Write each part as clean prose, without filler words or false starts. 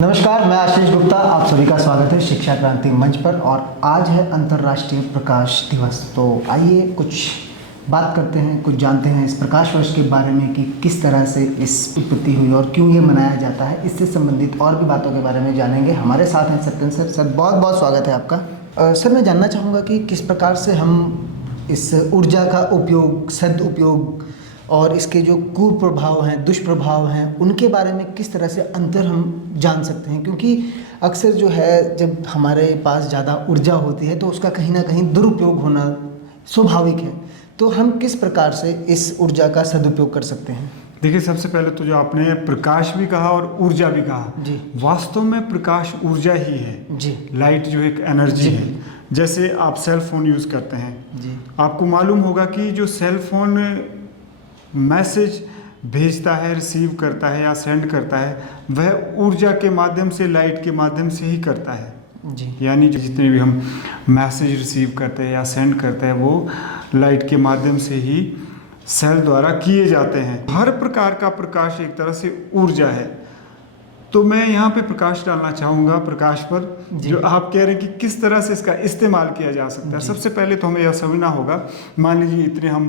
नमस्कार, मैं आशीष गुप्ता। आप सभी का स्वागत है शिक्षा क्रांति मंच पर। और आज है अंतर्राष्ट्रीय प्रकाश दिवस। तो आइए कुछ बात करते हैं, कुछ जानते हैं इस प्रकाश वर्ष के बारे में कि किस तरह से इस उत्पत्ति हुई और क्यों ये मनाया जाता है। इससे संबंधित और भी बातों के बारे में जानेंगे। हमारे साथ हैं सत्यन सर। सर, बहुत बहुत स्वागत है आपका। सर, मैं जानना चाहूँगा कि किस प्रकार से हम इस ऊर्जा का उपयोग, सदुपयोग और इसके जो कुप्रभाव हैं, दुष्प्रभाव हैं, उनके बारे में किस तरह से अंतर हम जान सकते हैं। क्योंकि अक्सर जो है, जब हमारे पास ज़्यादा ऊर्जा होती है तो उसका कहीं ना कहीं दुरुपयोग होना स्वाभाविक है। तो हम किस प्रकार से इस ऊर्जा का सदुपयोग कर सकते हैं? देखिए, सबसे पहले तो जो आपने प्रकाश भी कहा और ऊर्जा भी कहा जी, वास्तव में प्रकाश ऊर्जा ही है जी, लाइट जो एक एनर्जी है। जैसे आप सेल फोन यूज़ करते हैं, जी, आपको मालूम होगा कि जो सेल फोन मैसेज भेजता है, रिसीव करता है या सेंड करता है, वह ऊर्जा के माध्यम से, लाइट के माध्यम से ही करता है। जी, यानी जितने भी हम मैसेज रिसीव करते हैं या सेंड करते हैं, वो लाइट के माध्यम से ही सेल द्वारा किए जाते हैं। हर प्रकार का प्रकाश एक तरह से ऊर्जा है। तो मैं यहाँ पे प्रकाश डालना चाहूँगा प्रकाश पर, जो आप कह रहे हैं कि किस तरह से इसका इस्तेमाल किया जा सकता है। सबसे पहले तो हमें यह समझना होगा, मान लीजिए इतने हम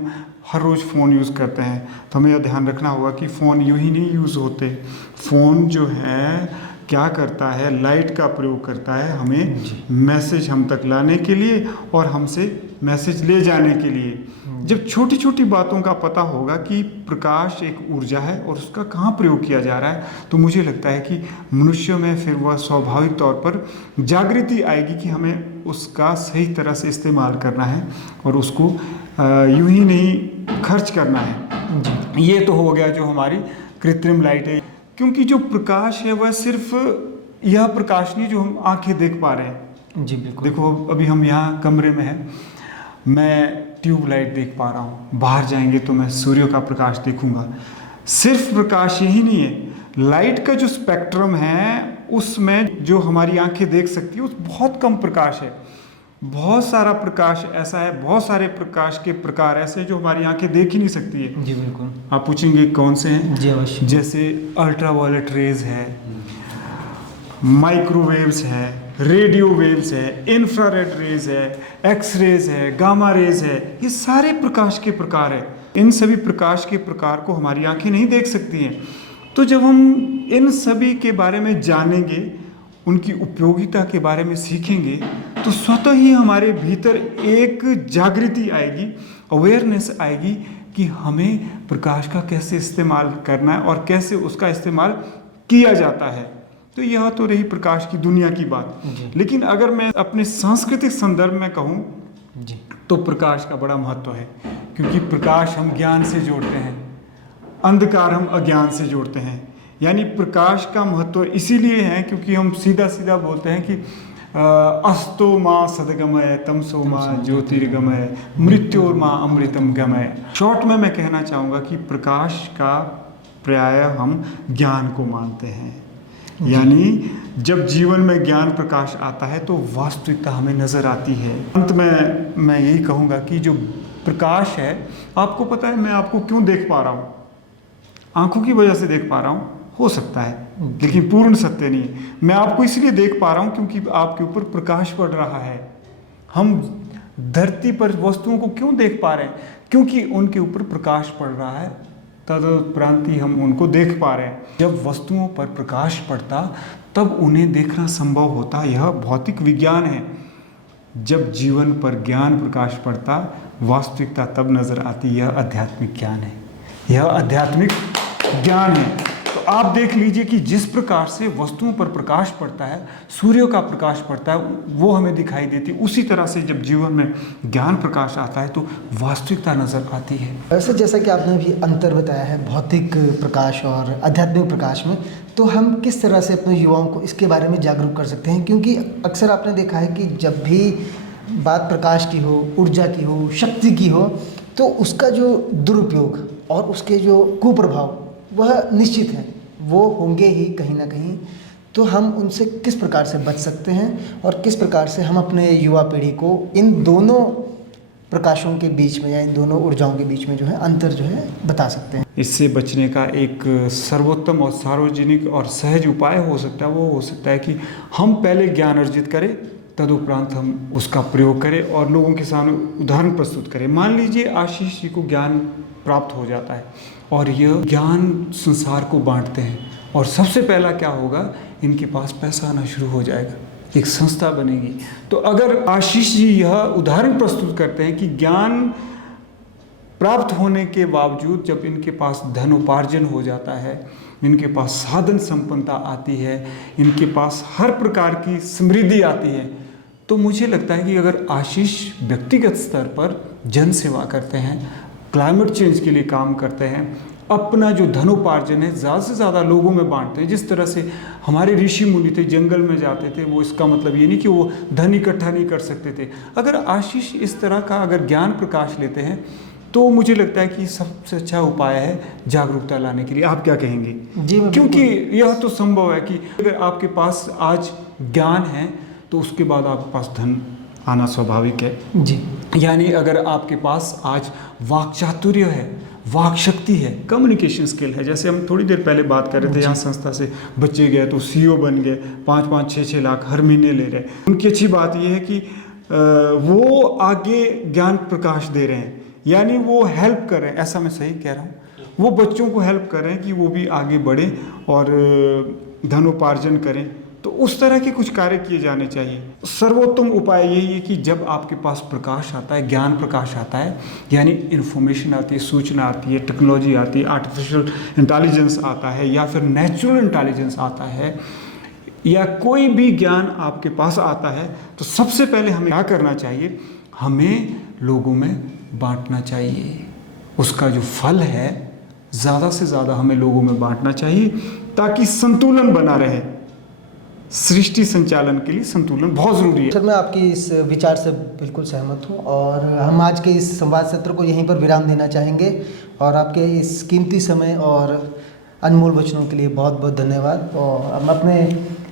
हर रोज़ फ़ोन यूज़ करते हैं, तो हमें यह ध्यान रखना होगा कि फ़ोन यूँ ही नहीं यूज़ होते। फ़ोन जो है क्या करता है, लाइट का प्रयोग करता है हमें मैसेज हम तक लाने के लिए और हमसे मैसेज ले जाने के लिए। जब छोटी छोटी बातों का पता होगा कि प्रकाश एक ऊर्जा है और उसका कहाँ प्रयोग किया जा रहा है, तो मुझे लगता है कि मनुष्यों में फिर वह स्वाभाविक तौर पर जागृति आएगी कि हमें उसका सही तरह से इस्तेमाल करना है और उसको यूं ही नहीं खर्च करना है। ये तो हो गया जो हमारी कृत्रिम लाइट है। क्योंकि जो प्रकाश है वह सिर्फ यह प्रकाश नहीं जो हम आंखें देख पा रहे हैं। जी, बिल्कुल। देखो, अभी हम यहाँ कमरे में हैं, मैं ट्यूब लाइट देख पा रहा हूँ, बाहर जाएंगे तो मैं सूर्य का प्रकाश देखूंगा। सिर्फ प्रकाश यही नहीं है, लाइट का जो स्पेक्ट्रम है उसमें जो हमारी आंखें देख सकती है उस बहुत कम प्रकाश है। बहुत सारा प्रकाश ऐसा है, बहुत सारे प्रकाश के प्रकार ऐसे जो हमारी आंखें देख ही नहीं सकती है। जी, बिल्कुल। आप पूछेंगे कौन से हैं? जी, अवश्य। जैसे अल्ट्रावायलेट रेज है, माइक्रोवेव्स है, रेडियो वेव्स है, इंफ्रारेड रेज है, एक्स रेज है, गामा रेज है। ये सारे प्रकाश के प्रकार है। इन सभी प्रकाश के प्रकार को हमारी आंखें नहीं देख सकती हैं। तो जब हम इन सभी के बारे में जानेंगे, उनकी उपयोगिता के बारे में सीखेंगे, तो स्वतः ही हमारे भीतर एक जागृति आएगी, अवेयरनेस आएगी कि हमें प्रकाश का कैसे इस्तेमाल करना है और कैसे उसका इस्तेमाल किया जाता है। तो यह तो रही प्रकाश की दुनिया की बात। लेकिन अगर मैं अपने सांस्कृतिक संदर्भ में कहूँ तो प्रकाश का बड़ा महत्व है। क्योंकि प्रकाश हम ज्ञान से जोड़ते हैं, अंधकार हम अज्ञान से जोड़ते हैं। यानी प्रकाश का महत्व इसीलिए है क्योंकि हम सीधा सीधा बोलते हैं कि अस्तो माँ सदगमय तमसो माँ ज्योतिर्गमय मृत्योर माँ अमृतम गमय। शॉर्ट में मैं कहना चाहूँगा कि प्रकाश का प्राय हम ज्ञान को मानते हैं। यानी जब जीवन में ज्ञान प्रकाश आता है तो वास्तविकता हमें नजर आती है। अंत में मैं यही कहूँगा कि जो प्रकाश है, आपको पता है मैं आपको क्यों देख पा रहा हूँ? आंखों की वजह से देख पा रहा हूँ, हो सकता है, लेकिन पूर्ण सत्य नहीं है। मैं आपको इसलिए देख पा रहा हूँ क्योंकि आपके ऊपर प्रकाश पड़ रहा है। हम धरती पर वस्तुओं को क्यों देख पा रहे हैं? क्योंकि उनके ऊपर प्रकाश पड़ रहा है, तदुपरांत हम उनको देख पा रहे हैं। जब वस्तुओं पर प्रकाश पड़ता तब उन्हें देखना संभव होता। यह भौतिक विज्ञान है। जब जीवन पर ज्ञान प्रकाश पड़ता, वास्तविकता तब नजर आती। यह आध्यात्मिक ज्ञान है, यह आध्यात्मिक ज्ञान है। तो आप देख लीजिए कि जिस प्रकार से वस्तुओं पर प्रकाश पड़ता है, सूर्य का प्रकाश पड़ता है, वो हमें दिखाई देती। उसी तरह से जब जीवन में ज्ञान प्रकाश आता है तो वास्तविकता नजर आती है। वैसे जैसा कि आपने अभी अंतर बताया है भौतिक प्रकाश और आध्यात्मिक प्रकाश में, तो हम किस तरह से अपने युवाओं को इसके बारे में जागरूक कर सकते हैं? क्योंकि अक्सर आपने देखा है कि जब भी बात प्रकाश की हो, ऊर्जा की हो, शक्ति की हो, तो उसका जो दुरुपयोग और उसके जो कुप्रभाव वह निश्चित है, वो होंगे ही कहीं ना कहीं। तो हम उनसे किस प्रकार से बच सकते हैं और किस प्रकार से हम अपने युवा पीढ़ी को इन दोनों प्रकाशों के बीच में या इन दोनों ऊर्जाओं के बीच में जो है अंतर जो है बता सकते हैं? इससे बचने का एक सर्वोत्तम और सार्वजनिक और सहज उपाय हो सकता है, वो हो सकता है कि हम पहले ज्ञान अर्जित करें, तदुपरांत हम उसका प्रयोग करें और लोगों के सामने उदाहरण प्रस्तुत करें। मान लीजिए आशीष जी को ज्ञान प्राप्त हो जाता है और यह ज्ञान संसार को बांटते हैं, और सबसे पहला क्या होगा, इनके पास पैसा आना शुरू हो जाएगा, एक संस्था बनेगी। तो अगर आशीष जी यह उदाहरण प्रस्तुत करते हैं कि ज्ञान प्राप्त होने के बावजूद जब इनके पास धनोपार्जन हो जाता है, इनके पास साधन संपन्नता आती है, इनके पास हर प्रकार की समृद्धि आती है, तो मुझे लगता है कि अगर आशीष व्यक्तिगत स्तर पर जन सेवा करते हैं, क्लाइमेट चेंज के लिए काम करते हैं, अपना जो धनोपार्जन है ज़्यादा से ज़्यादा लोगों में बांटते हैं, जिस तरह से हमारे ऋषि मुनि थे, जंगल में जाते थे, वो इसका मतलब ये नहीं कि वो धन इकट्ठा नहीं कर सकते थे। अगर आशीष इस तरह का अगर ज्ञान प्रकाश लेते हैं तो मुझे लगता है कि सबसे अच्छा उपाय है जागरूकता लाने के लिए। आप क्या कहेंगे? जी, क्योंकि यह तो संभव है कि अगर आपके पास आज ज्ञान है तो उसके बाद आपके पास धन आना स्वाभाविक है जी। यानी अगर आपके पास आज वाक चातुर्य है, वाक शक्ति है, कम्युनिकेशन स्किल है, जैसे हम थोड़ी देर पहले बात कर रहे थे, यहाँ संस्था से बच्चे गए तो सीईओ बन गए, 5-5, 6-6 लाख हर महीने ले रहे हैं। उनकी अच्छी बात यह है कि वो आगे ज्ञान प्रकाश दे रहे हैं, यानी वो हेल्प कर रहे हैं, ऐसा मैं सही कह रहा हूँ, वो बच्चों को हेल्प कर रहे हैं कि वो भी आगे बढ़े और धनोपार्जन करें। तो उस तरह के कुछ कार्य किए जाने चाहिए। सर्वोत्तम उपाय यही है कि जब आपके पास प्रकाश आता है, ज्ञान प्रकाश आता है, यानी इन्फॉर्मेशन आती है, सूचना आती है, टेक्नोलॉजी आती है, आर्टिफिशियल इंटेलिजेंस आता है, या फिर नेचुरल इंटेलिजेंस आता है, या कोई भी ज्ञान आपके पास आता है, तो सबसे पहले हमें क्या करना चाहिए, हमें लोगों में बांटना चाहिए। उसका जो फल है ज़्यादा से ज़्यादा हमें लोगों में बांटना चाहिए ताकि संतुलन बना रहे। सृष्टि संचालन के लिए संतुलन बहुत ज़रूरी है। सर, मैं आपकी इस विचार से बिल्कुल सहमत हूँ और हम आज के इस संवाद सत्र को यहीं पर विराम देना चाहेंगे और आपके इस कीमती समय और अनमोल वचनों के लिए बहुत बहुत धन्यवाद। और हम अपने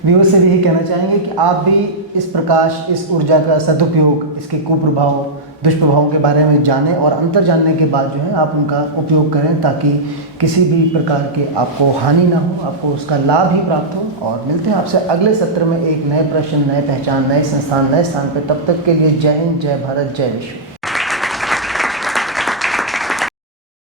व्यूअर्स से भी यही कहना चाहेंगे कि आप भी इस प्रकाश, इस ऊर्जा का सदुपयोग, इसके कुप्रभाव, दुष्प्रभावों के बारे में जानें और अंतर जानने के बाद जो है आप उनका उपयोग करें ताकि किसी भी प्रकार के आपको हानि ना हो, आपको उसका लाभ ही प्राप्त हो। और मिलते हैं आपसे अगले सत्र में एक नए प्रश्न, नए पहचान, नए संस्थान, नए स्थान पर। तब तक के लिए जय हिंद, जय भारत, जय विश्व।